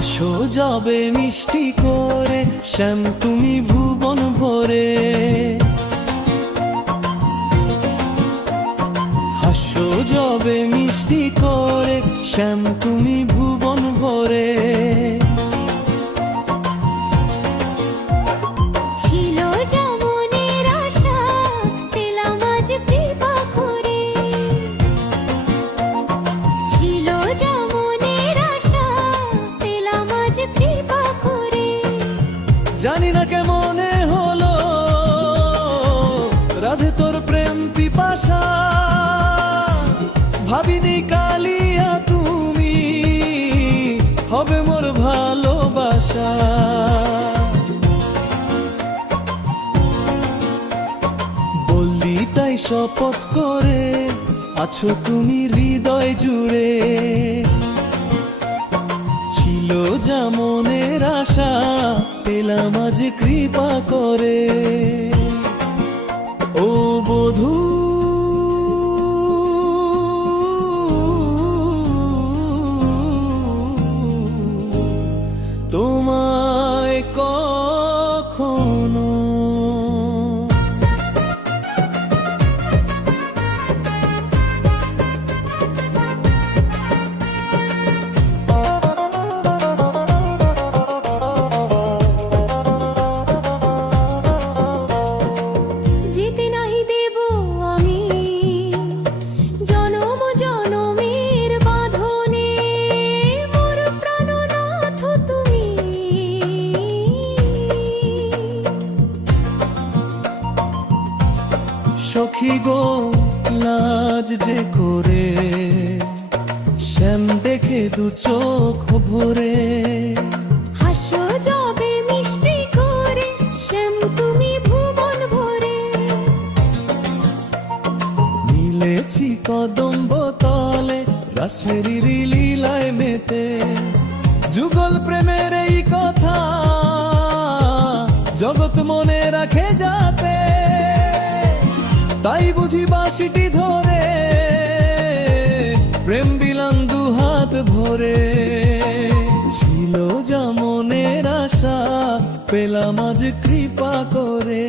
জবে মিষ্টি করে শ্যাম তুমি ভুবন ভরে। হাসো যাবে মিষ্টি করে শ্যাম তুমি আজ কৃপা করে। জানি না কেমনে হলো। রাধে তোর প্রেম পিপাসা। ভাবিনি কালিয়া তুমি হবে মোর ভালোবাসা। বললি তাই শপথ করে আছো তুমি হৃদয় জুড়ে। পেলাম আজ কৃপা করে। সখী গো লাজ যে করে শ্যাম দেখে দু চোখ ভরে। হাসো যাবে মিষ্টি করে শ্যাম তুমি ভুবন ভরে। মিলেছি কদম্ব তলে রাসের লীলায় মেতে। যুগল প্রেমের এই কথা জগৎ মনে রাখে তাই বুঝি বাসিটি ধরে, প্রেম বিলান দু হাত ভরে। ছিল যা মনের আশা, পেলাম আজ কৃপা করে।